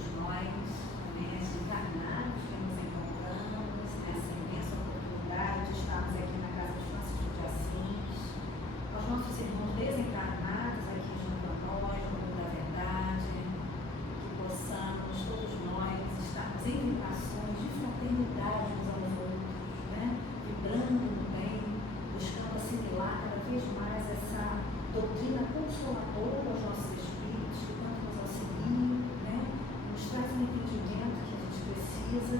todos nós, desencarnados, que nos encontramos nessa imensa oportunidade de estarmos aqui na Casa de Francisco de Assis, aos nossos irmãos desencarnados aqui junto a nós, no mundo da verdade, que possamos todos nós estarmos em vibrações de fraternidade uns aos outros, vibrando no bem, buscando assimilar cada vez mais essa doutrina consoladora aos nossos espíritos, que tanto nos auxilia, nos traz um entendimento que a gente precisa.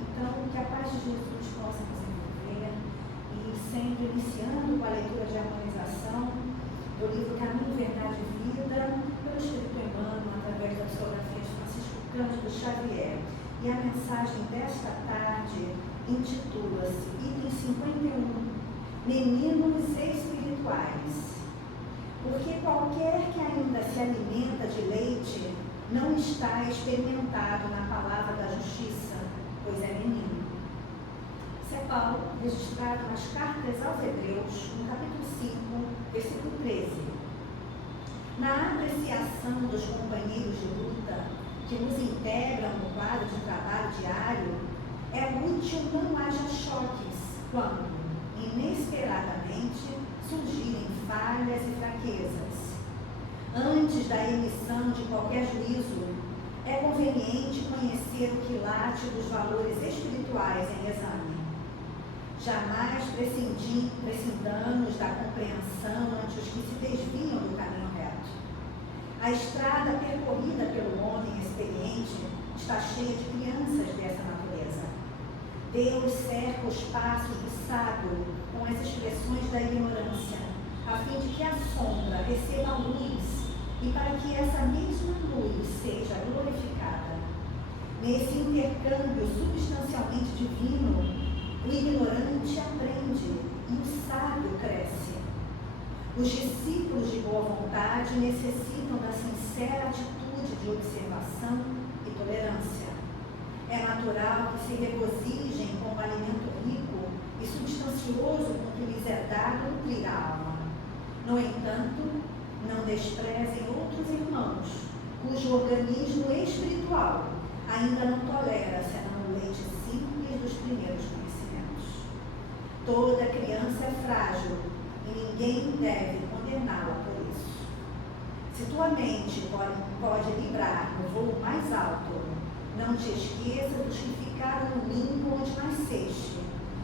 Então, que a paz de Jesus possa nos envolver, e sempre iniciando com a leitura de harmonização do livro Caminho, Verdade e Vida, pelo Espírito Emmanuel, através da psicografia de Francisco Cândido Xavier. E a mensagem desta tarde intitula-se, item 51, Meninos Espirituais. Porque qualquer que ainda se alimenta de leite não está experimentado na palavra da justiça, pois é menino. Isso é Paulo, registrado nas cartas aos Hebreus, no capítulo 5, versículo 13. Na apreciação dos companheiros de luta que nos integram no quadro de trabalho diário, é útil não haja choques quando, inesperadamente, surgirem falhas e fraquezas. Antes da emissão de qualquer juízo, é conveniente conhecer o quilate dos valores espirituais em exame. Jamais prescindamos da compreensão ante os que se desviam do caminho reto. A estrada percorrida pelo homem experiente está cheia de crianças dessa natureza. Deus cerca os passos do sábio com as expressões da ignorância, a fim de que a sombra receba a luz e para que essa mesma luz seja glorificada. Nesse intercâmbio substancialmente divino, o ignorante aprende e o sábio cresce. Os discípulos de boa vontade necessitam da sincera atitude de observação e tolerância. É natural que se regozijem com o alimento rico e substancioso com que lhes é dado nutrir a alma. No entanto, não desprezem outros irmãos, cujo organismo espiritual ainda não tolera senão o leite simples dos primeiros conhecimentos. Toda criança é frágil e ninguém deve condená-la por isso. Se tua mente pode vibrar no voo mais alto, não te esqueça dos que ficaram no limbo onde nasceste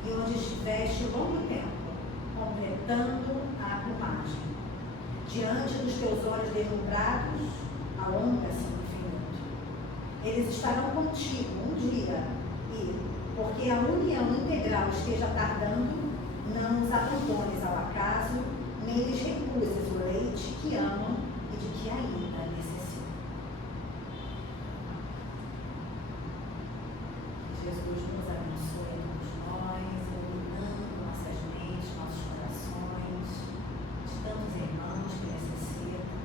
e onde estiveste longo tempo, completando a plumagem. Diante dos teus olhos deslumbrados, alonga-se o infinito. Eles estarão contigo um dia e, porque a união integral esteja tardando, não os abandones ao acaso, nem lhes recuses o leite que amam e de que ainda necessitam. Jesus nos abençoe a todos nós, iluminando nossas mentes, nossos corações, de tantos irmãos que necessitam,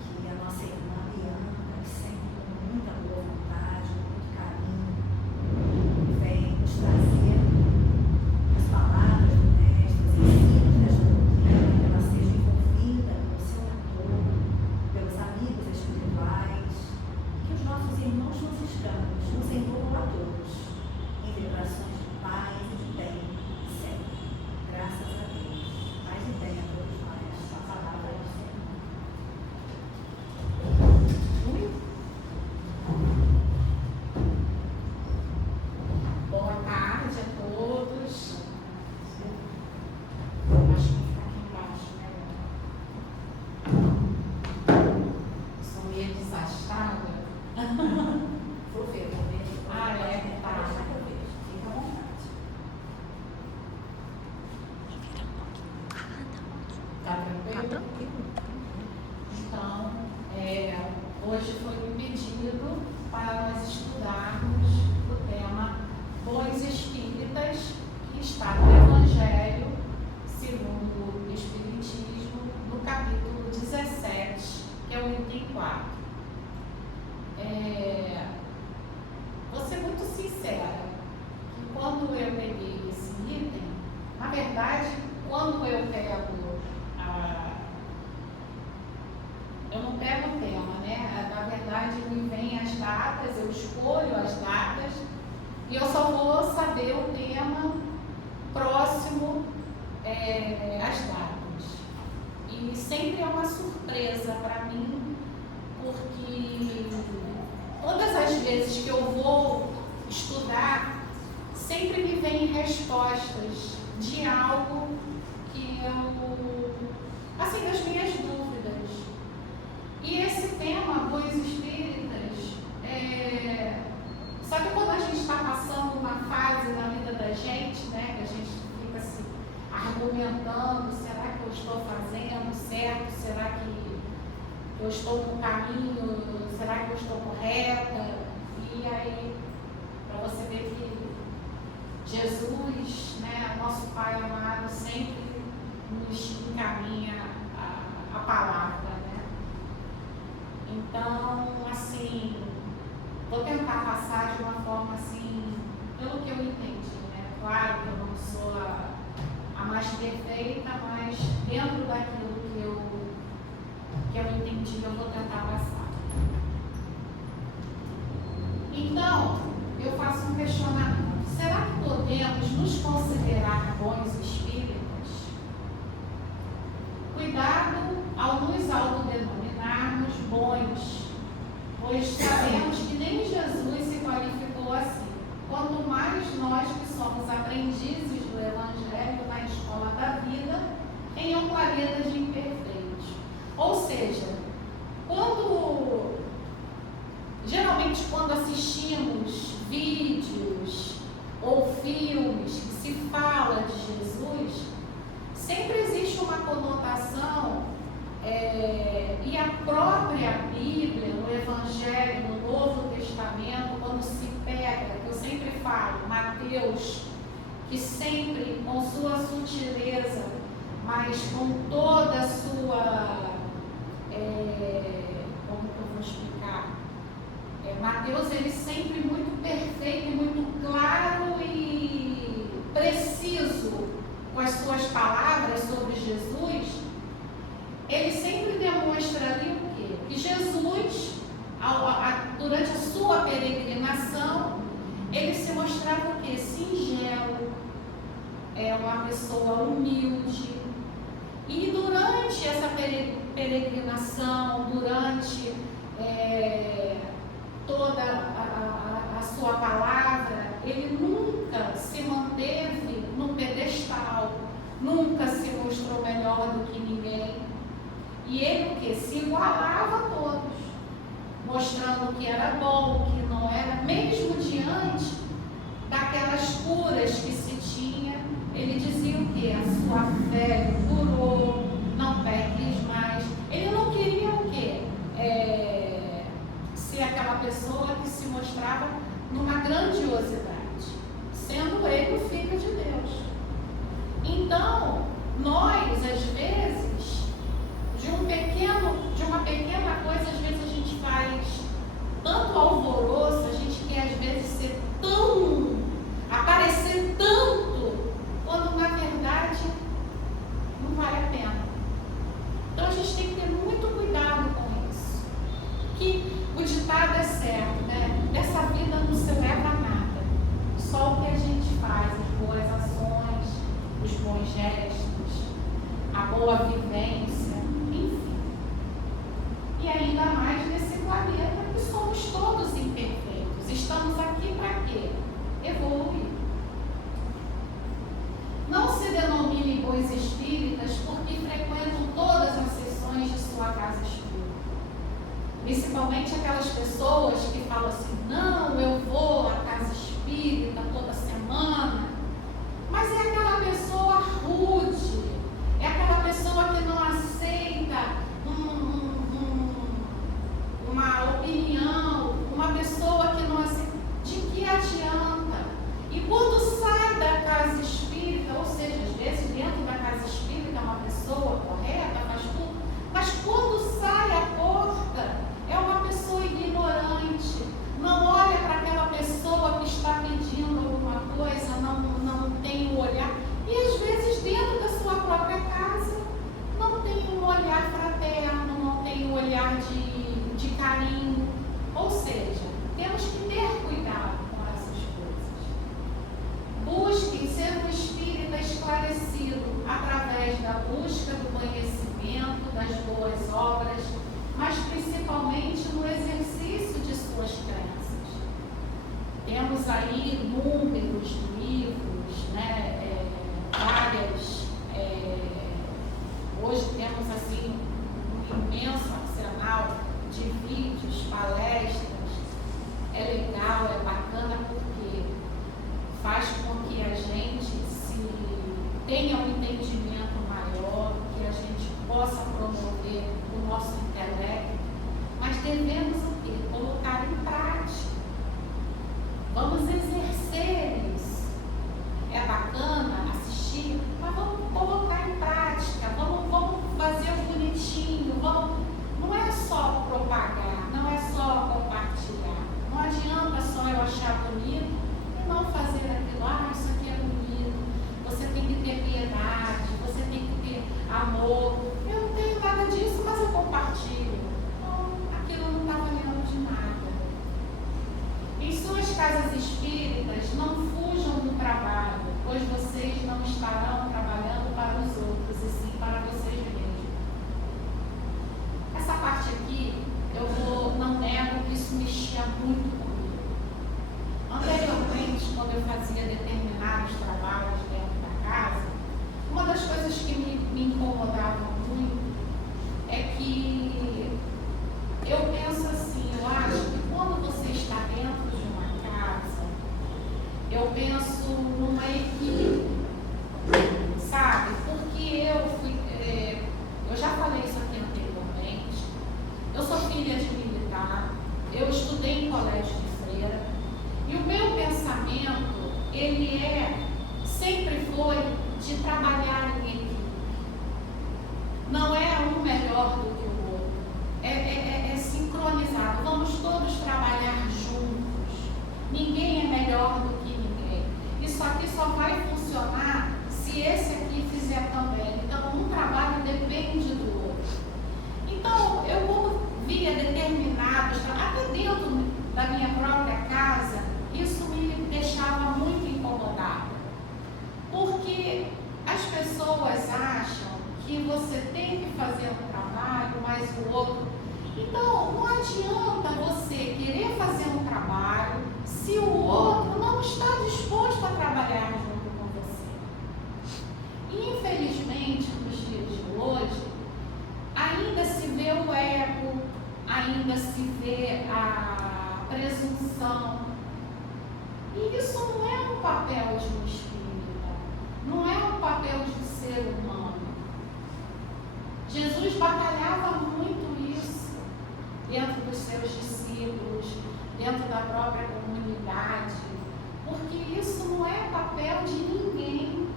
que a nossa irmã Bianca, sempre com muita boa vontade, com muito carinho, vem nos trazer as palavras do Mestre, os ensinos desta doutrina, que ela seja envolvida pelo seu autor, pelos amigos espirituais, que os nossos irmãos franciscanos nos envolvam a todos em vibrações de paz e de bem sempre. Graças a Deus. Paz e bem a todos nós. A palavra do Senhor. Boa tarde a todos. Acho que vou ficar aqui embaixo, né? Sou meio desastrada. Vou ver. Ah, é? Tá. Fica à vontade. Tá tranquilo? Então, hoje foi um pedido para nós estudarmos o tema Bons Espíritas, que está no Evangelho segundo o Espiritismo, no capítulo 17, que é o item 4. Vou ser muito sincera, que quando eu peguei esse item, na verdade, quando eu pego eu não pego o tema, né? Na verdade, me vem as datas, eu escolho as datas e eu só vou saber o tema próximo às datas. E sempre é uma surpresa para mim, porque todas as vezes que eu vou estudar, sempre me vêm respostas de algo que eu, assim, das minhas dúvidas. E esse tema, Bons Espíritas, sabe quando a gente está passando uma fase na vida da gente, né, que a gente fica se argumentando, será que eu estou fazendo certo? Será que eu estou no caminho? Será que eu estou correta? E aí, para você ver que Jesus, né, nosso Pai amado, sempre nos encaminha a palavra, né? Então, assim, vou tentar passar de uma forma assim, pelo que eu entendi, né? Claro que eu não sou a mais perfeita, mas dentro daquilo que eu entendi, eu vou tentar passar. Então, eu faço um questionamento. Será que podemos nos considerar bons espíritas? Cuidado ao nos autodenominarmos bons, pois sabemos que nem Jesus se qualificou assim. Quanto mais nós que somos aprendizes do Evangelho na escola da vida, em um planeta de imperfeitos. Ou seja, geralmente quando assistimos vídeos ou filmes que se fala de Jesus, sempre existe uma conotação, e a própria Bíblia, no Evangelho, no Novo Testamento, quando se pega, eu sempre falo, Mateus, que sempre com sua sutileza, mas com toda a sua, como que eu vou explicar? Mateus, ele sempre muito perfeito, muito claro e preciso com as suas palavras sobre Jesus, ele sempre demonstra ali o quê? Que Jesus, durante a sua peregrinação, ele se mostrava o quê? Singelo, uma pessoa humilde. E durante essa peregrinação, durante toda a sua palavra, ele nunca se manteve no pedestal, nunca se mostrou melhor do que ninguém. E ele o que? Se igualava a todos, mostrando o que era bom, o que não era, mesmo diante daquelas curas que se tinha, ele dizia o que? A sua fé curou, não peques mais. Ele não queria o quê? Ser aquela pessoa que se mostrava numa grandiosidade, sendo ele o Filho de Deus. Então, nós, às vezes, de uma pequena coisa, às vezes a gente faz tanto alvoroço, a gente quer às vezes aparecer tanto, quando na verdade não vale a pena. Então a gente tem que ter muito cuidado com isso. Que o ditado é certo, né? Dessa vida não se leva a nada. Só o que a gente faz, as boas ações, os bons gestos, a boa vivência, enfim. E ainda mais nesse planeta que somos todos imperfeitos. Estamos aqui para quê? Evoluir. Não se denominem bons espíritas porque frequentam todas as sessões de sua casa espírita. Principalmente aquelas pessoas que falam assim, não, eu vou à casa espírita toda semana. Mas é aquela pessoa rude, é aquela pessoa que não aceita uma opinião, uma pessoa que não aceita. De que adianta? aí inúmeros livros, né? Várias. Hoje temos assim um imenso arsenal de vídeos, palestras. É legal, é bacana porque faz com que a gente se tenha um entendimento maior, que a gente possa promover o nosso intelecto, mas devemos o quê? Colocar em prática. Vamos exercer isso. É bacana assistir, mas vamos colocar em prática, vamos fazer o bonitinho, não é só propagar, não é só compartilhar. Não adianta só eu achar bonito e não fazer aquilo. Isso aqui é bonito. Você tem que ter piedade, você tem que ter amor. Eu não tenho nada disso, mas eu compartilho. Então, aquilo não está valendo de nada. Em suas casas espíritas, não fujam do trabalho, pois vocês não estarão trabalhando para os outros, e sim para vocês mesmos. Essa parte aqui, não nego que isso mexia muito comigo. Anteriormente, quando eu fazia determinados trabalhos dentro da casa, uma das coisas que me incomodavam muito é que eu penso assim, eu acho que quando você está dentro de uma casa, eu penso numa equipe, sabe? Porque eu já falei isso aqui anteriormente, eu sou filha de militar, eu estudei em colégio de freira, e o meu pensamento, sempre foi de trabalhar em equipe. Não é um melhor do que o outro, é sincronizado, vamos todos trabalhar juntos, ninguém é melhor do que ninguém. Isso aqui só vai funcionar se esse aqui fizer também. Então, um trabalho depende do outro. Então, eu via determinados, até dentro da minha própria casa, isso me deixava muito incomodada. Porque as pessoas acham que você tem que fazer um trabalho, mas o outro. Então, não adianta você querer fazer um trabalho se o outro não está disposto a trabalhar junto com você. E, infelizmente, nos dias de hoje, ainda se vê o ego, ainda se vê a presunção. E isso não é um papel de um espírita, não é um papel de um ser humano. Jesus batalhava muito isso dentro dos seus discípulos, dentro da própria comunidade, porque isso não é papel de ninguém.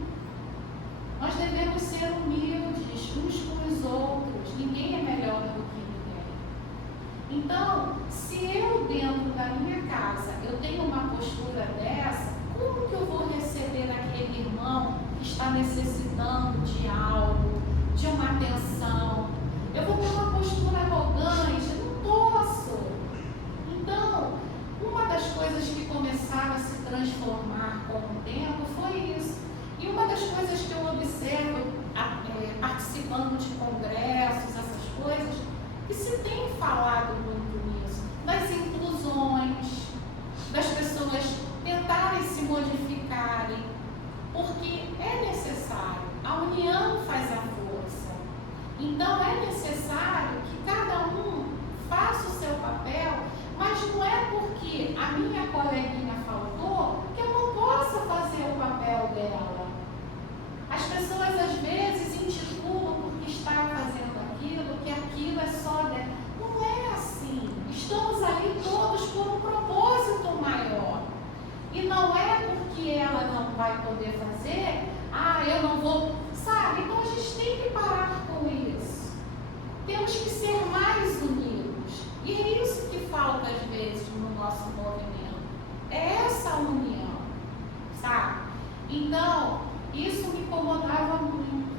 Nós devemos ser humildes uns com os outros, ninguém é melhor do que ninguém. Então, se eu dentro da minha casa eu tenho uma postura dessa, como que eu vou receber aquele irmão que está necessitando de algo, de uma atenção? Eu vou ter uma postura arrogante? Não posso. Então, uma das coisas que começaram a se transformar com o tempo foi isso. E uma das coisas que eu observo, participando de congressos, essas coisas, que se tem falado muito nisso, das inclusões, das pessoas tentarem se modificarem, porque é necessário, a união faz a força. Então é necessário que cada um faça o seu papel, mas não é porque a minha coleguinha faltou que eu não possa fazer o papel dela. As pessoas às vezes intitulam porque está fazendo aquilo, que aquilo é só dela. Não é assim. Estamos ali todos por um propósito maior. E não é porque ela não vai poder fazer, eu não vou, sabe? Então a gente tem que parar com isso. Temos que ser mais unidos. E é isso que falta às vezes no nosso movimento. É essa união, sabe? Então, isso me incomodava muito.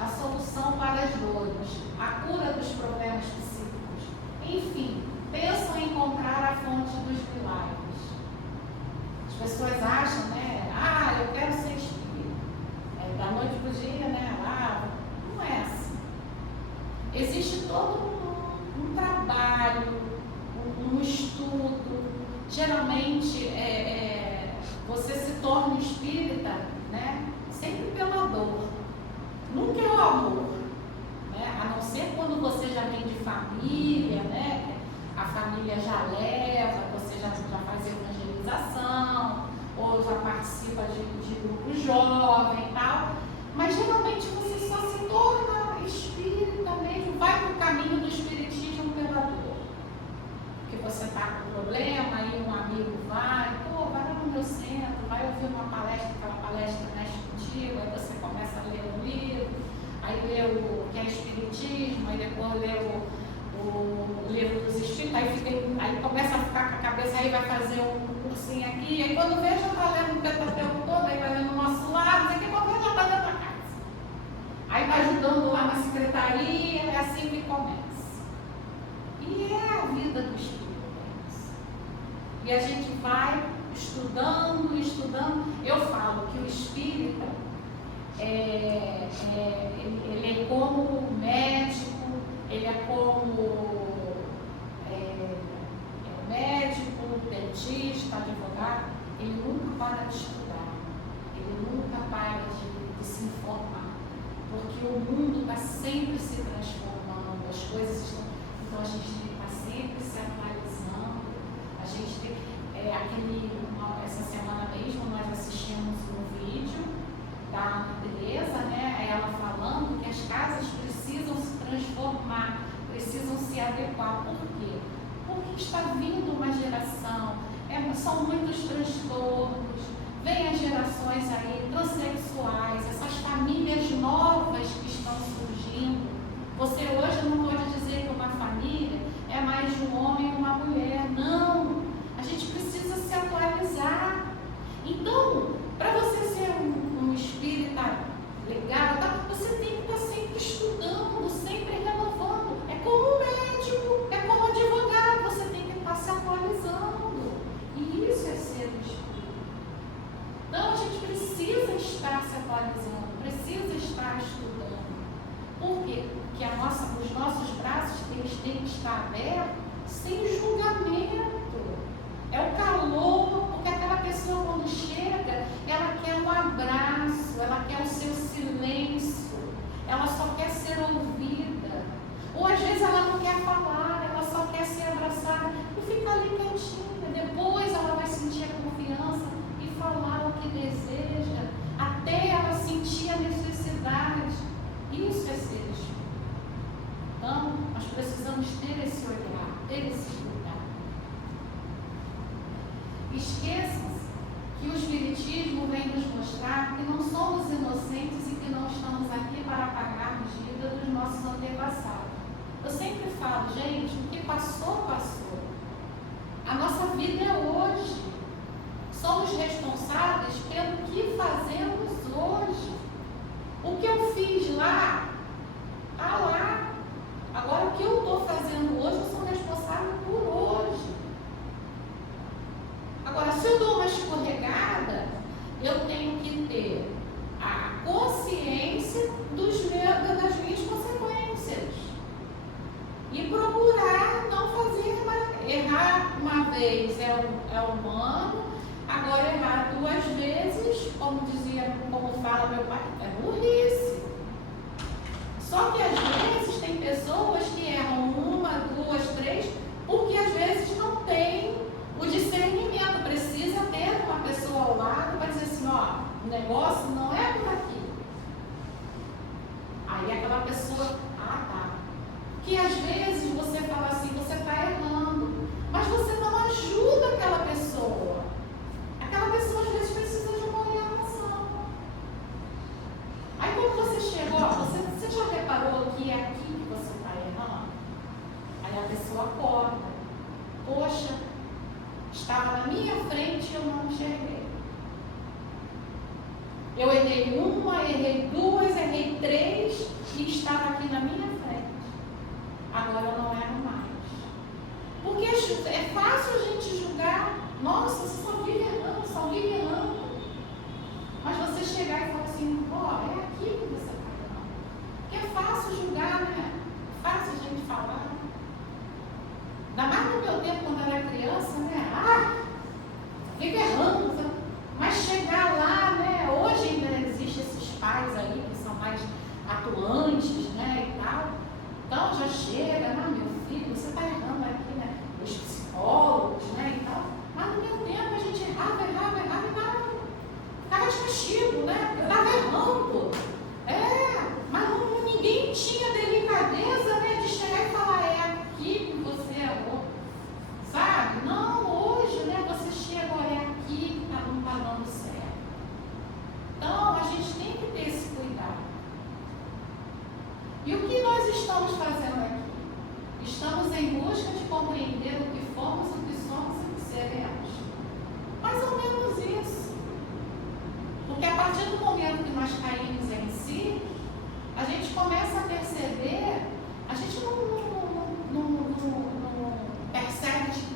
a solução para as dores, a cura dos problemas psíquicos. Enfim, pensam em encontrar a fonte dos milagres. As pessoas acham, né? Ah, eu quero ser espírita. Da noite para o dia, né? Não é assim. Existe todo um trabalho, um estudo. Geralmente, você se torna espírita, né? Sempre pela dor. Nunca é o amor. Né? A não ser quando você já vem de família, né? A família já leva, você já faz evangelização, ou já participa de grupo jovem e tal. Mas geralmente você só se torna espírita mesmo, vai para o caminho do espiritismo pela dor. Porque você está com problema, aí um amigo vai lá no meu centro, vai ouvir uma palestra, aquela palestra mexe contigo, aí você começa a ler um livro, aí lê o que é espiritismo, aí depois lê o livro dos espíritos, aí começa a ficar com a cabeça, aí vai fazer um cursinho aqui, aí quando vê já está lendo o Pentateuco todo, aí vai lendo o nosso lar, aí quando vê já está dentro da casa. Aí vai ajudando lá na secretaria, é assim que começa. E é a vida do espírito. E a gente vai estudando. Eu falo que o espírita, ele é como médico, ele é como médico, dentista, advogado, ele nunca para de estudar, ele nunca para de se informar, porque o mundo está sempre se transformando, as coisas estão. Então a gente tem que estar sempre se atualizando. A gente tem essa semana mesmo nós assistimos um vídeo da Teresa, né? Ela falando que as casas precisam se transformar, precisam se adequar. Por quê? Porque está vindo uma geração, são muitos transtornos, vem as gerações aí, transexuais, essas famílias novas que estão surgindo. Você hoje não pode dizer que uma família é mais de um homem e uma mulher. Não! A gente precisa se atualizar. Então, para você ser um espírita legal, você tem que estar sempre estudando, sempre renovando. É como um médico, é como um advogado, você tem que estar se atualizando. E isso é ser um espírita. Então, a gente precisa estar se atualizando, precisa estar estudando. Por quê? Porque os nossos braços eles têm que estar abertos sem julgamento. É o calor, porque aquela pessoa quando chega, ela quer um abraço, ela quer o seu silêncio, ela só quer ser ouvida. Ou às vezes ela não quer falar, ela só quer ser abraçada e fica ali quietinha. Depois ela vai sentir a confiança e falar o que deseja, até ela sentir a necessidade. Isso é ser espírita. Então, nós precisamos ter esse olhar, ter esse cuidado. Esqueçam-se que o Espiritismo vem nos mostrar que não somos inocentes e que não estamos aqui para pagarmos dívida dos nossos antepassados. Eu sempre falo, gente, o que passou, passou. A nossa vida é hoje. Somos responsáveis pelo que fazemos hoje. O que eu fiz lá, está lá. Agora, o que eu estou fazendo hoje, eu sou responsável por hoje. Agora, se eu dou uma escorregada, eu tenho que ter a consciência das minhas consequências. E procurar não fazer mais. Errar uma vez é humano, agora errar 2 vezes, como fala meu pai, é burrice. Só que às vezes tem pessoas que erram 1, 2, 3, porque às vezes não tem o discernimento. Precisa ter uma pessoa ao lado para dizer assim, ó, o negócio não é por aqui. Aí aquela pessoa, tá. Que às vezes você fala assim, você está errando, mas você não ajuda aquela pessoa. Aquela pessoa às vezes precisa de uma orientação. Aí quando você chegou, você já reparou que é aqui que você está errando? Aí a pessoa acorda. Poxa, estava na minha frente e eu não enxerguei. Eu errei uma, errei duas, errei três e estava aqui na minha frente. Agora eu não erro mais. Porque é fácil a gente julgar, nossa, você só vive errando. Mas você chegar e falar assim, é aqui que você está errando. Porque é fácil julgar, né? É fácil a gente falar. Ainda mais no meu tempo, quando eu era criança, né? Vive errando. Mas chegar lá, né? Hoje ainda existem esses pais aí que são mais atuantes, né? E tal. Então já chega, meu filho, você está errando aqui, né? Os psicólogos, né? E tal. Mas no meu tempo a gente errava e ficava de castigo, né? Eu estava errando. Mas ninguém tinha delicadeza, né? De chegar e falar, é aqui que você errou. Sabe? Não, hoje, né? Você chega, é aqui que não está dando certo. Então, a gente tem que ter esse cuidado. E o que nós estamos fazendo aqui? Estamos em busca de compreender o que fomos, o que somos e o que seremos. Mais ou menos isso. Porque a partir do momento que nós caímos em si, a gente começa a perceber, a gente não percebe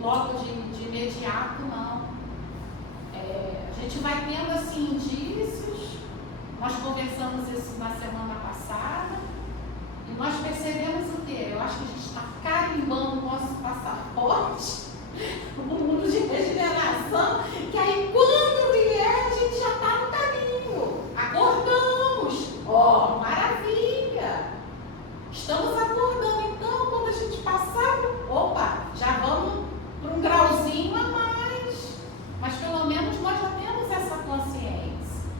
logo de imediato, não. A gente vai tendo assim indícios, nós conversamos isso na semana passada, e nós percebemos o quê? Eu acho que a gente está carimbando o nosso passaporte, o mundo de regeneração, que aí quando vier a gente já está no caminho, acordamos, maravilha, estamos acordando, então quando a gente passar, já vamos para um grauzinho a mais, mas pelo menos nós já temos essa consciência.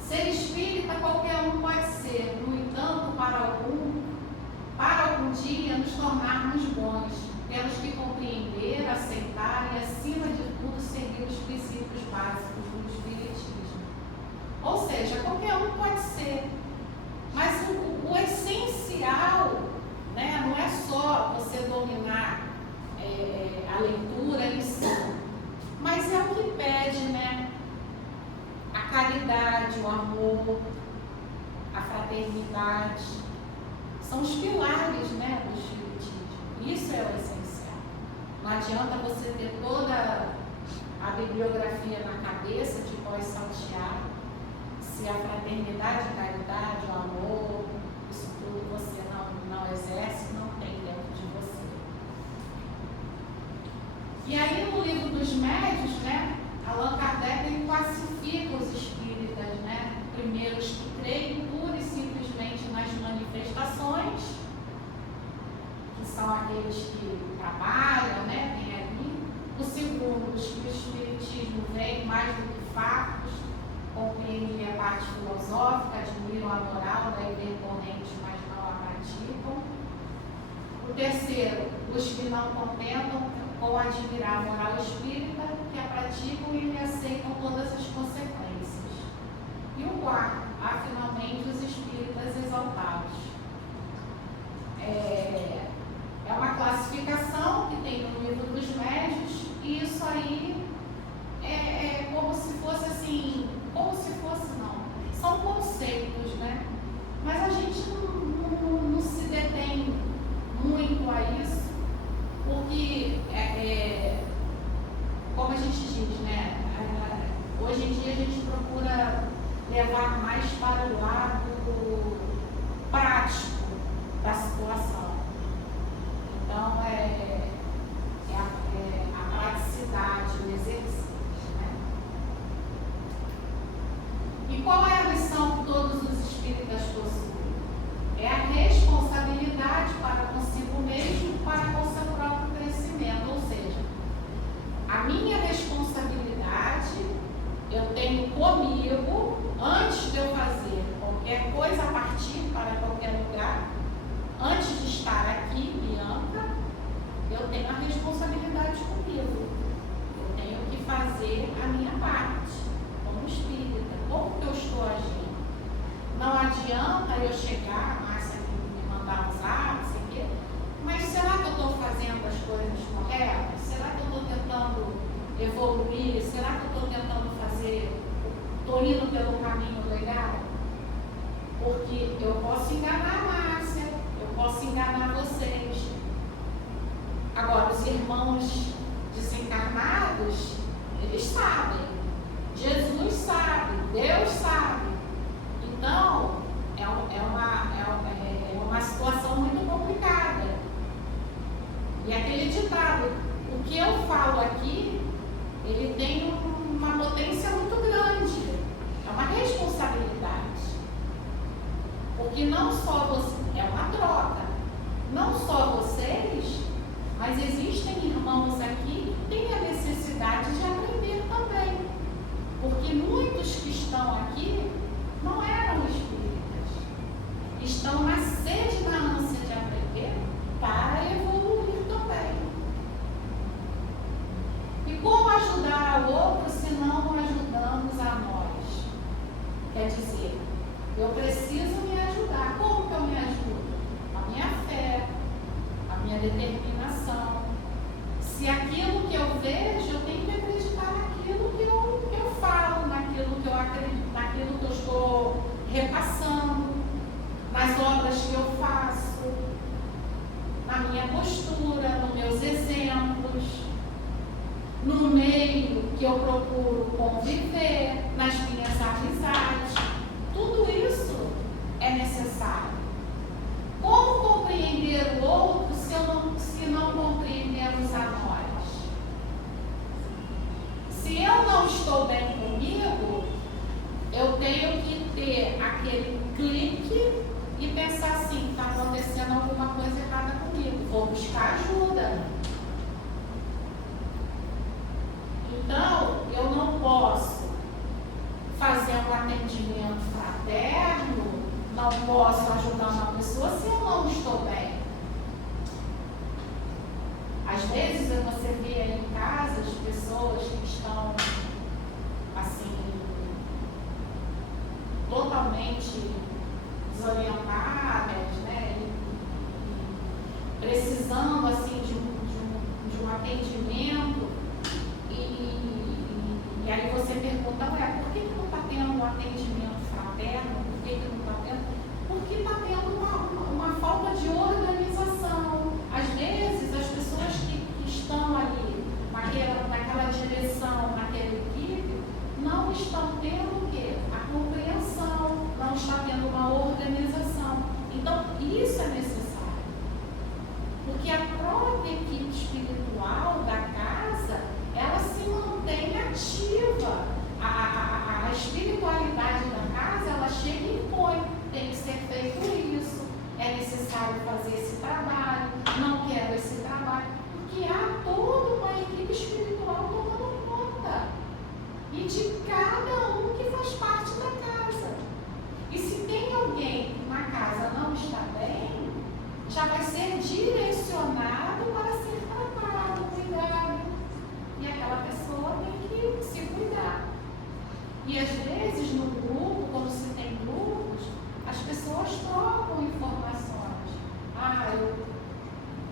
Ser espírita qualquer um pode ser, no entanto, para algum dia nos tornarmos bons, temos que compreender, aceitar e, acima de tudo, seguir os princípios básicos do Espiritismo. Ou seja, qualquer um pode ser, mas o essencial, né, não é só você dominar a leitura em si, mas é o que pede, né? A caridade, o amor, a fraternidade, são os pilares, né, do Espiritismo. Isso é o essencial. Não adianta você ter toda a bibliografia na cabeça de pós-saltear, se a fraternidade, a caridade, o amor, isso tudo você não exerce, não tem dentro de você. E aí no livro dos médios, né, Allan Kardec classifica os espíritas, né, primeiro os que creem pura e simplesmente nas manifestações, que são aqueles que trabalham, né, tem ali. O segundo, os que o Espiritismo vem mais do que fatos, compreendem a parte filosófica, admiram a moral da intercorrente, mas não a praticam. O terceiro, os que não contentam com admirar a moral espírita, que a praticam e lhe aceitam todas as consequências. E o quarto, há finalmente os espíritas exaltados. É uma classificação que tem no livro dos médios, e isso aí é como se fosse assim, são conceitos, né? Mas a gente não se detém muito a isso, porque, como a gente diz, né? Hoje em dia a gente procura levar mais para o lado prático da situação. Então, a praticidade, o exercício. E qual é a missão que todos os espíritas possuem? É a responsabilidade para consigo mesmo, para com seu próprio crescimento. Ou seja, a minha responsabilidade eu tenho comigo, antes de eu fazer com eu posso enganar a Márcia, eu posso enganar vocês. Agora, os irmãos desencarnados, eles sabem. Jesus sabe, Deus sabe. Então, é uma situação muito complicada. E aquele ditado, o que eu falo aqui, ele tem uma potência muito grande. É uma responsabilidade. Porque não só você, é uma troca. Não só vocês, mas existem irmãos aqui que têm a necessidade de aprender também. Porque muitos que estão aqui não eram espíritas. Estão na sede, na ânsia de aprender para evoluir também. E como ajudar ao outro se não ajudamos a nós? Quer dizer, eu preciso me ajudar. Como que eu me ajudo? A minha fé, a minha determinação. Se aquilo que eu vejo, eu tenho que acreditar naquilo que eu falo, naquilo que eu acredito, naquilo que eu estou repassando, nas obras que eu faço, na minha postura, nos meus exemplos, no meio que eu procuro conviver, nas minhas amizades. Tudo isso é necessário. Como compreender o outro se não compreendemos a nós? Se eu não estou bem comigo, eu tenho que ter aquele clique e pensar assim, está acontecendo alguma coisa errada comigo, vou buscar ajuda. Então, eu não posso fazer um atendimento fraterno, não posso ajudar uma pessoa se eu não estou bem. Às vezes você vê aí em casa as pessoas que estão assim, totalmente desorientadas, né? E precisando assim de um atendimento. E aí você pergunta, por que não está tendo um atendimento fraterno? Por que não está tendo? Porque está tendo uma falta de organização. Às vezes as pessoas que estão ali naquela direção, naquela equipe, não estão tendo o quê? A compreensão, não está tendo uma organização. Então isso é necessário. Porque a própria equipe espiritual da casa, ela se mantém ativa. A espiritualidade da casa, ela chega e impõe. Tem que ser feito isso. É necessário fazer esse trabalho. Não quero esse trabalho. Porque há toda uma equipe espiritual tomando conta. E de cada um que faz parte da casa. E se tem alguém que na casa não está bem, já vai ser direcionado para ser tratado, cuidado. E aquela pessoa tem que se cuidar. E às vezes no grupo, quando se tem grupos, as pessoas trocam informações.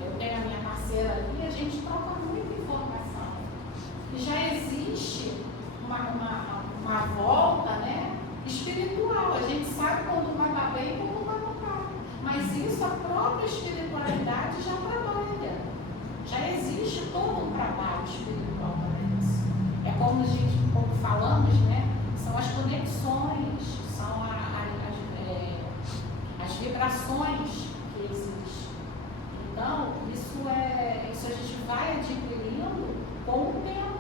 Eu tenho a minha parceira ali, a gente troca muita informação. E já existe uma volta, né, espiritual. A gente sabe quando uma está bem e quando uma não está. Mas isso a própria espiritualidade já trabalha. Já existe todo um trabalho espiritual para isso. É como falamos, né? São as conexões, são as vibrações que existem. Então, isso a gente vai adquirindo com o tempo.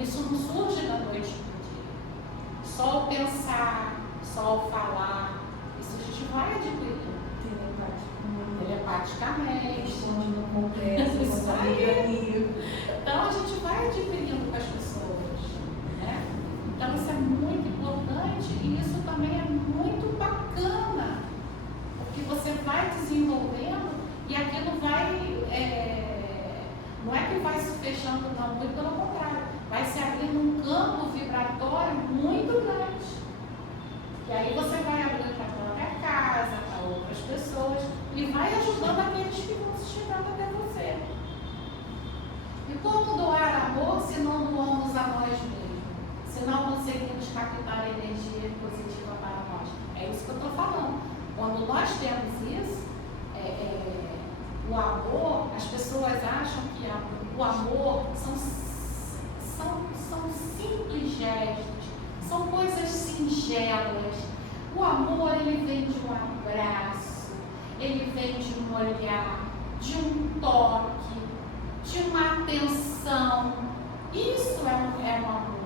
Isso não surge da noite para o dia. Só o pensar, só o falar, isso a gente vai adquirindo. Telepaticamente, onde não conversa, isso aí. Então a gente vai adquirindo com as pessoas, né? Então isso é muito importante e isso também é muito bacana, porque você vai desenvolvendo e aquilo vai, não é que vai se fechando, não, muito pelo contrário, vai se abrindo um campo vibratório muito grande. E aí você vai abrindo para a própria casa, para outras pessoas e vai ajudando aqueles que vão chegando até você. E como doar amor se não doamos a nós mesmos? se não conseguimos captar a energia positiva para nós. É isso que eu estou falando. Quando nós temos isso, o amor, as pessoas acham que o amor são simples gestos, são coisas singelas. O amor, ele vem de um abraço, ele vem de um olhar, de um toque, de uma atenção. Isso é um amor.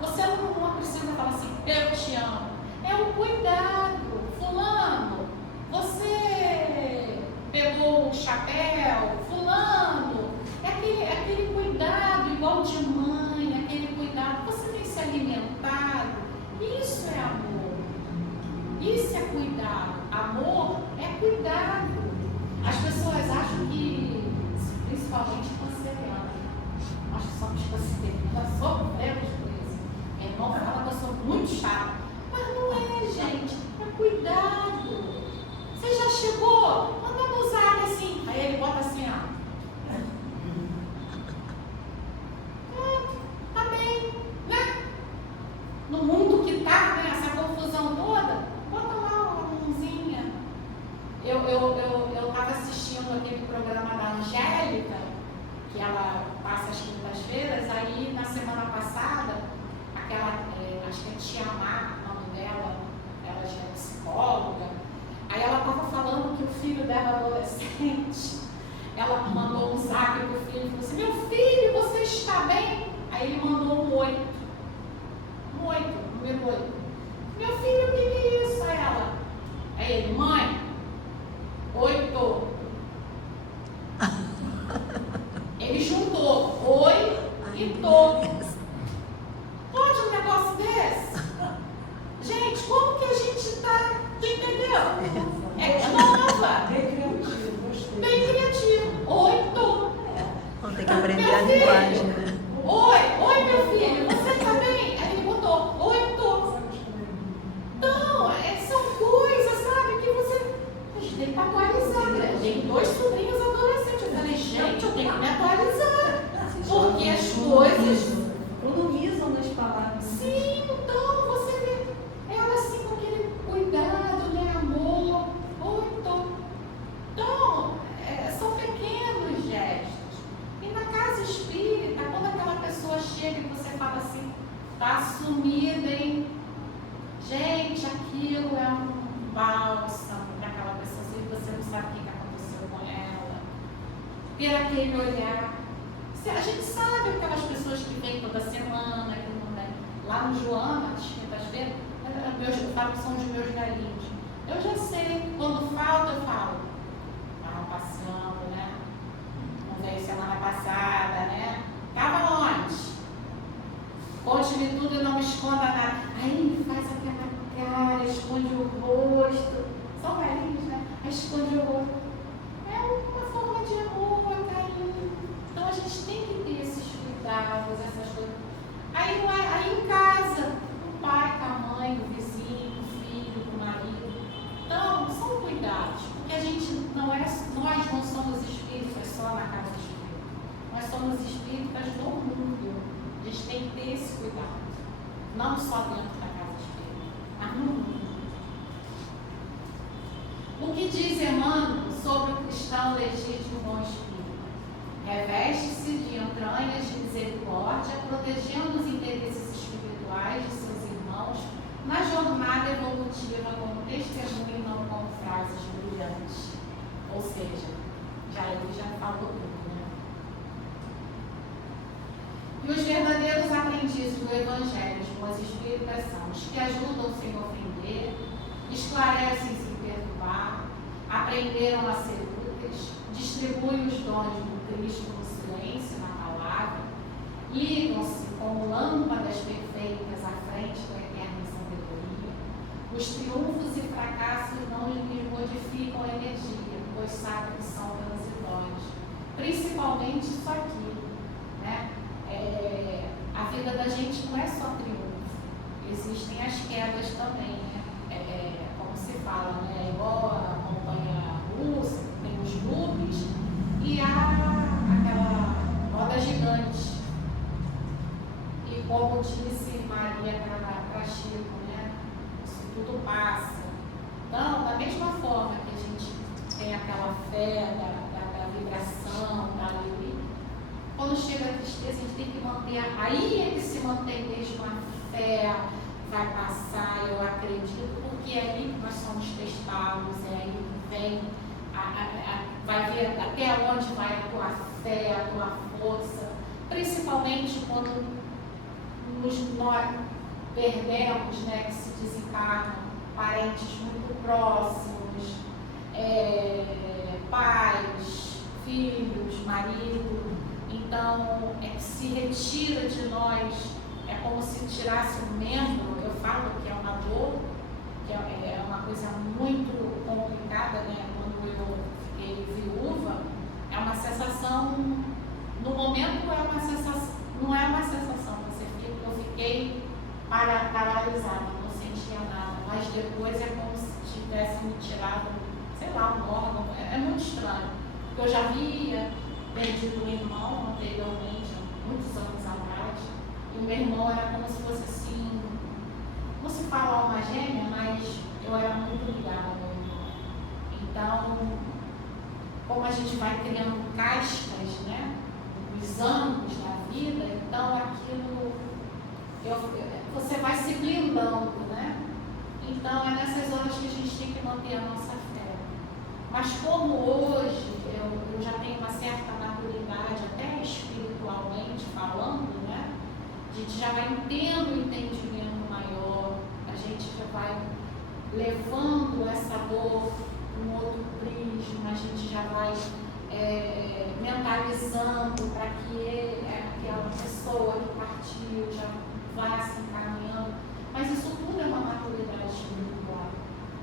Você não precisa falar assim, eu te amo. É um cuidado. Fulano, você pegou o chapéu? Fulano, é aquele cuidado igual de mãe, aquele cuidado. Você tem se alimentado. Isso é amor. Isso é cuidado. Amor é cuidado. As pessoas acham que, principalmente cancerianas, nós que somos cancerianas, sofremos com isso. Meu irmão fala que eu sou muito chata. Mas não é, gente. É cuidado. Você já chegou? Manda no zap assim. Aí ele bota assim, ó. Tá bem, né? No mundo que tá, né? Essa confusão toda, bota lá uma mãozinha. Eu estava assistindo aquele programa da Angélica, que ela passa às quintas-feiras, aí na semana passada, aquela, acho que é Tia Má, o nome dela, ela já é psicóloga, aí ela estava falando que o filho dela adolescente, ela mandou um zap pro filho e falou assim, meu filho, você está bem? Aí ele mandou um 8. Um 8, número 8. Meu filho, o que é isso? Aí ela, aí ele, mãe, 8. Ele juntou oi e tô. Pode um negócio desse? Gente, como que a gente está? Entendeu? É nova. Bem criativo. Oi, tô. Vamos ter que aprender a linguagem, né? Oi, meu filho, você está bem? Aí ele botou, oi, tô. Então, são coisas, sabe, que você. A gente tem que atualizar, né? Tem 2 sobrinhos adolescentes. Eu falei, gente, eu tenho que me atualizar. Porque as coisas. Economizam nas palavras. Sim, então você vê ela assim com aquele cuidado, né? Amor. Oi, tô. Então, são pequenos gestos. E na casa espírita, quando aquela pessoa chega e você fala assim, tá sumida, hein? Gente, aquilo é um bálsamo para aquela pessoa, se você não sabe o que aconteceu com ela. Ter aquele olhar. A gente sabe aquelas pessoas que vêm toda semana, que não vem. Lá no Joana, às quintas-feiras, eu falo que são os meus velhinhos. Eu já sei, quando falta, eu falo. Estava passeando, né? Não veio semana passada, né? Estava onde? Conte-me tudo e não me esconda nada. Aí faz aquela cara, esconde o rosto. São velhinhos, né? Aí esconde o rosto. É uma forma de amor, carinho. Então a gente tem que ter esses cuidados, essas coisas. Aí em casa, o pai com a mãe, o vizinho, o filho, o marido. Então, são cuidados. Porque a gente nós não somos espíritas só na casa espírita. Nós somos espíritas do mundo. A gente tem que ter esse cuidado. Não só dentro da casa espírita, mas no mundo. O que diz Emmanuel sobre o cristão legítimo bom espírito? Reveste-se de entranhas de misericórdia, protegendo os interesses espirituais de seus irmãos na jornada evolutiva como testemunho e não como frases brilhantes. Ou seja, ele já falou tudo, né? E os verdadeiros aprendizes do Evangelho, os bons espíritas, são os que ajudam sem ofender, esclarecem sem perturbar, aprenderam a ser úteis, distribuem os dons do Cristo no silêncio, na palavra, ligam-se como lâmpadas perfeitas à frente da eterna sabedoria. Os triunfos e fracassos não lhes modificam a energia, pois sabem que são transitórios. Principalmente isso aqui, né? A vida da gente não é só triunfo, existem as quedas também, né? Como se fala, né? Igual a montanha russa, tem os loops e aquela roda gigante. E como disse fé, da vibração, da alegria. Quando chega a tristeza, a gente tem que manter, aí é que se mantém mesmo a fé, vai passar, eu acredito, porque é aí que nós somos testados, é aí que vem, vai ver até onde vai a tua fé, a tua força, principalmente quando nós perdemos, né, que se desencarnam, parentes muito próximos, pais, filhos, marido. Então, é que se retira de nós, é como se tirasse um membro. Eu falo que é uma dor, que é uma coisa muito complicada, né? Quando eu fiquei viúva, é uma sensação, no momento é uma sensação, não é uma sensação, eu fiquei paralisada, não sentia nada, mas depois é como se tivesse me tirado, sei lá, um órgão, é muito estranho, porque eu já havia perdido um irmão anteriormente, há muitos anos atrás, e o meu irmão era como se fosse assim, não se fala alma gêmea, mas eu era muito ligada ao meu irmão. Então, como a gente vai criando cascas, né, os anos da vida, então aquilo, você vai se blindando, né? Então, é nessas horas que a gente tem que manter a nossa fé. Mas como hoje eu já tenho uma certa maturidade, até espiritualmente falando, né? A gente já vai tendo um entendimento maior, a gente já vai levando essa dor para um outro prisma, a gente já vai mentalizando para que aquela pessoa que partiu já vá se encaminhando. Mas isso tudo é uma maturidade espiritual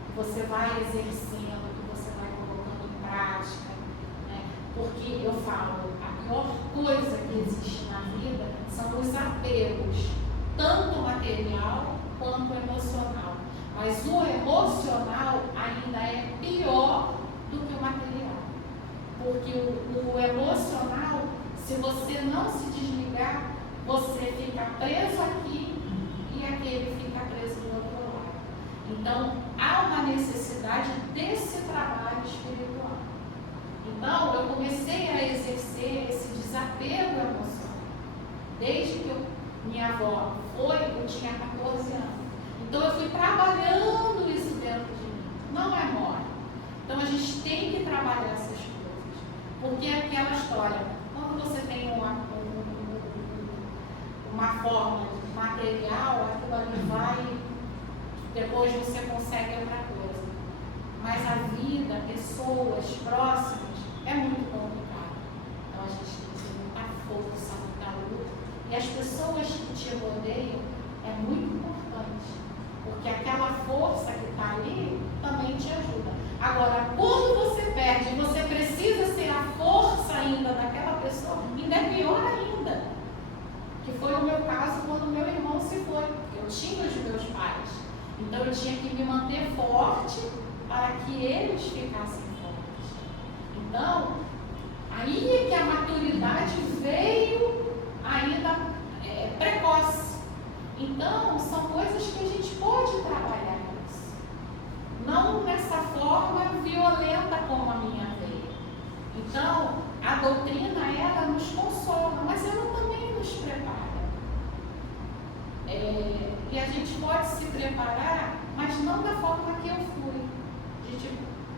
que você vai exercendo, que você vai colocando em prática, né? Porque eu falo, a pior coisa que existe na vida são os apegos, tanto material quanto emocional. Mas o emocional ainda é pior do que o material. Porque o emocional, se você não se desligar, você fica preso aqui e aquele fica preso do outro lado. Então, há uma necessidade desse trabalho espiritual. Então, eu comecei a exercer esse desapego emocional. Desde que minha avó eu tinha 14 anos. Então, eu fui trabalhando isso dentro de mim. Não é mole. Então, a gente tem que trabalhar essas coisas. Porque é aquela história, quando você tem uma forma material, aquilo ali vai, depois você consegue outra coisa. Mas a vida, pessoas próximas, é muito complicado. Então, a gente tem que ter muita força, muita luta. E as pessoas que te rodeiam é muito importante. Porque aquela força que está ali também te ajuda. Agora, quando você perde, você precisa ser a força ainda daquela pessoa, ainda é pior ainda. Que foi o meu caso quando meu irmão se foi. Eu tinha os meus pais. Então eu tinha que me manter forte para que eles ficassem fortes. Então, aí é que a maturidade veio ainda precoce. Então, são coisas que a gente pode trabalhar nisso. Não nessa forma violenta como a minha veio. Então, a doutrina, ela nos consola, mas ela também nos prepara. E a gente pode se preparar, mas não da forma que eu fui.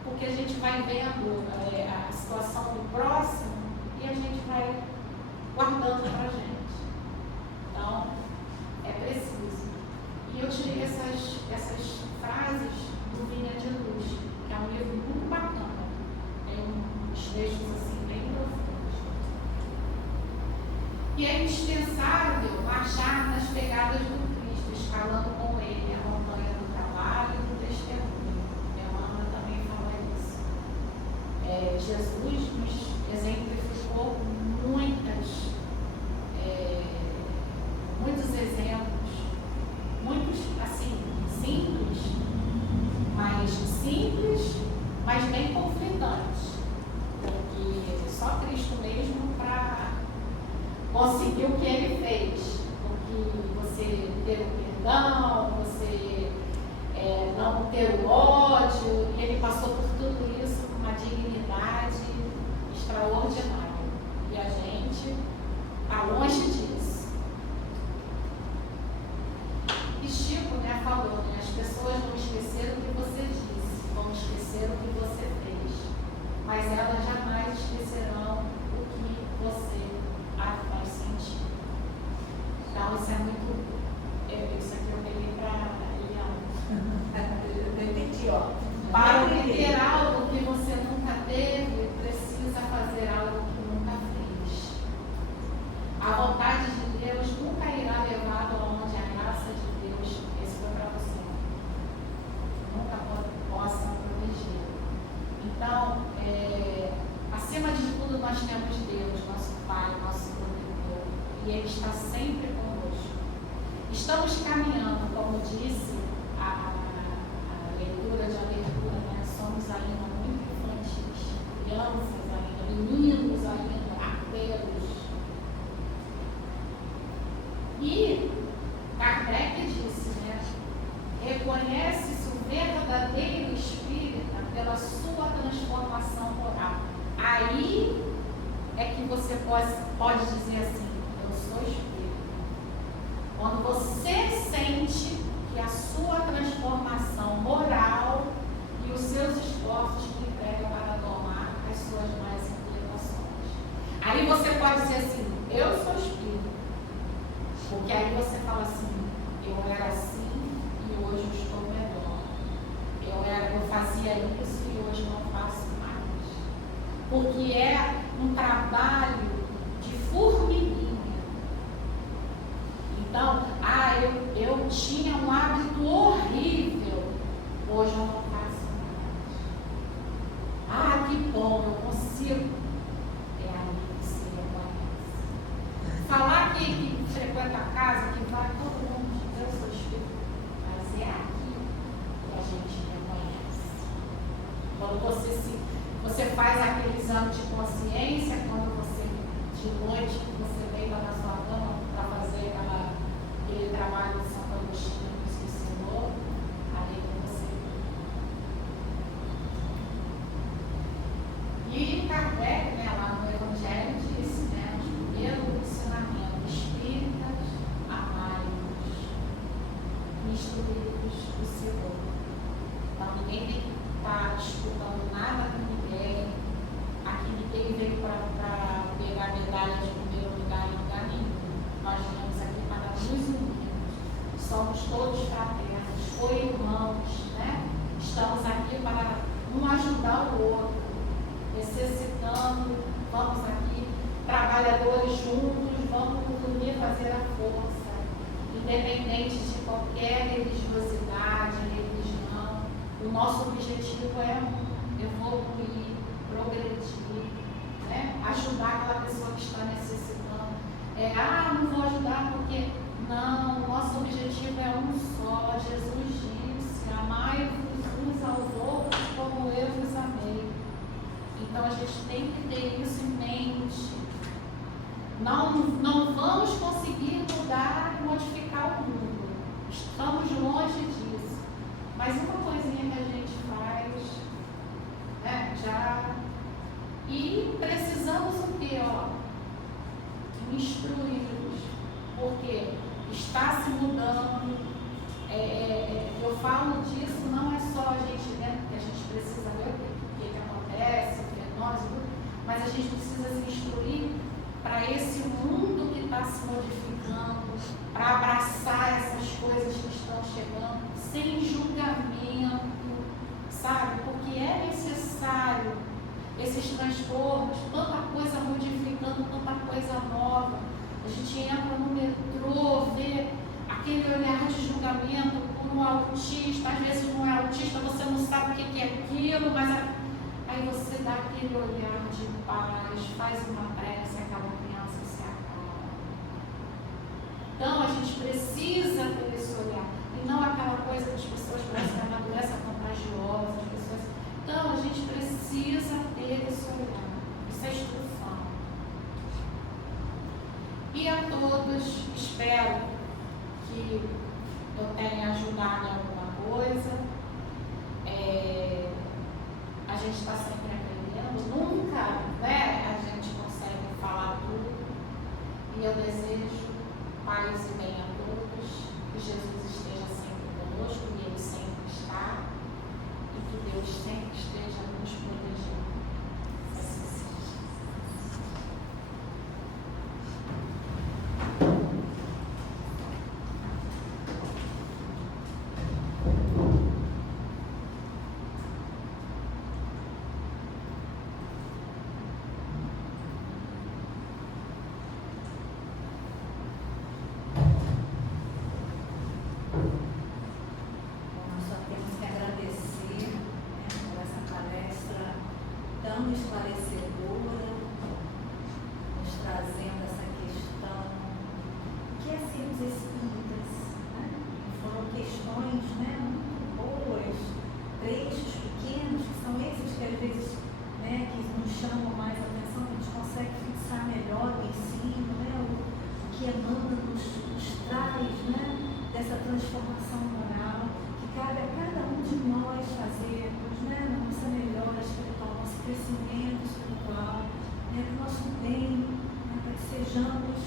Porque a gente vai vendo a situação do próximo e a gente vai guardando para a gente. Então, é preciso. E eu tirei essas frases do Vinha de Luz, que é um livro muito bacana. Tem uns textos assim bem profundos. E é indispensável marchar nas pegadas do Cristo, escalando com ele a montanha do trabalho e do testemunho. Emmanuel também fala isso. Jesus nos exemplificou muitos exemplos, muitos assim, simples, mas bem conflitantes. Porque só Cristo mesmo para conseguir o que ele fez. Porque você ter o perdão, você não ter o ódio, e ele passou por tudo isso com uma dignidade. e Ele está sempre conosco. Estamos caminhando, como disse a leitura de abertura, né? Somos ainda muito infantis, crianças ainda, meninos ainda, arteiros. E Kardec disse, né? Reconhece-se o verdadeiro espírita pela sua transformação moral. Aí é que você pode dizer assim, eu sou espírita. Quando você sente que a sua transformação moral e os seus esforços te entregam para domar as suas mais inclinações. Aí você pode dizer assim, eu sou espírita. Porque aí você fala assim, eu era assim e hoje eu estou melhor. Eu fazia isso e hoje não faço mais. Porque é um trabalho de formiguinha. Então, eu tinha um hábito horrível, hoje eu não faço mais. Que bom, eu consigo. É aí que se reconhece. Falar que frequenta a casa, que vai todo mundo dizer eu sou espírita, mas é aqui que a gente reconhece. Quando você faz aquele exame de consciência, quando você, de noite, você deita na sua cama para fazer aquele trabalho de Santo Agostinho que se ensinou, aí você. E Kardec, né, lá no Evangelho, disse, né, o primeiro ensinamento, espíritas, amai-vos, instruí-vos do Senhor. Então ninguém tem que estar disputando nada com ninguém. Aqui ninguém veio para pegar medalha de primeiro lugar em lugar nenhum. Nós viemos aqui para nos unirmos. Somos todos fraternos, co-irmãos, né? Estamos aqui para um ajudar o outro, necessitando, vamos aqui, trabalhadores juntos, vamos unir, fazer a força, independente de qualquer religiosidade, religião. O nosso objetivo é evoluir, progredir, né? Ajudar aquela pessoa que está necessitando. Não vou ajudar porque... Não, o nosso objetivo é um só. Jesus disse, amai-vos uns aos outros como eu vos amei. Então a gente tem que ter isso em mente. Não vamos conseguir mudar e modificar o mundo. Estamos longe disso. Mas uma coisinha que a gente faz, né, já. E precisamos o quê? Instruí-los. Porque está se mudando. Eu falo disso, não é só a gente, né, que a gente precisa ver o que acontece entre nós, mas a gente precisa se instruir para esse mundo que está se modificando, para abraçar essas coisas que estão chegando, sem julgamento, sabe? Porque é necessário esses transtornos, tanta coisa modificando, tanta coisa nova. A gente entra no metrô, vê aquele olhar de julgamento por um autista, às vezes não é autista, você não sabe o que é aquilo, mas aí você dá aquele olhar de paz, faz uma prece, aquela criança se acalma. Então a gente precisa ter esse olhar, e não aquela coisa que as pessoas parecem que é uma doença contagiosa, as pessoas. Então a gente precisa ter esse olhar, isso é estufante. E a todos, espero que eu tenha ajudado em alguma coisa. A gente está sempre aprendendo, nunca, né, a gente consegue falar tudo. E eu desejo paz e bem a todos, que Jesus esteja sempre conosco, e Ele sempre está, e que Deus sempre esteja nos protegendo. Esclarecedora, nos trazendo essa questão transformação moral que cabe a cada um de nós fazermos, né? Na nossa melhora espiritual, nosso crescimento espiritual, né? Para o nosso bem, né? Para que sejamos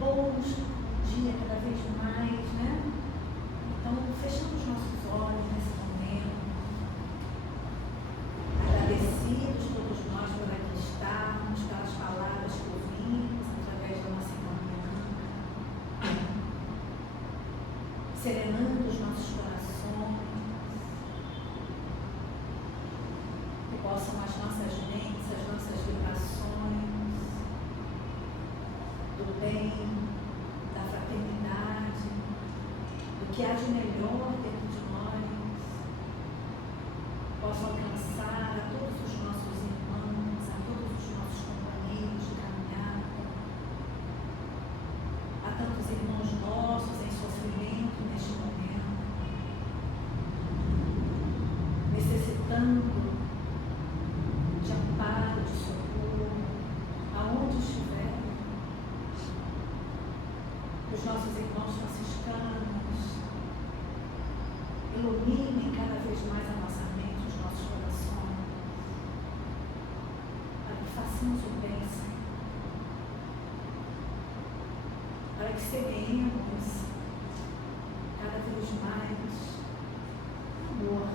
bons dia cada vez mais, né? Então, fechamos nossos olhos nesse momento, agradecidos todos nós por aqui estarmos, pelas palavras que ouvimos através da nossa caminhada, serenando os nossos corações, que possam as nossas mentes, as nossas vibrações do bem, da fraternidade, do que há de melhor dentro de nós, possam alcançar a todos os nossos irmãos, a todos os nossos companheiros de caminhada, a tantos irmãos nossos em sofrimento neste momento, necessitando de amparo, de socorro, aonde estiver. Os nossos irmãos franciscanos iluminem cada vez mais a nossa mente, os nossos corações, para que façamos o bem, Senhor, para que semeemos cada vez mais amor,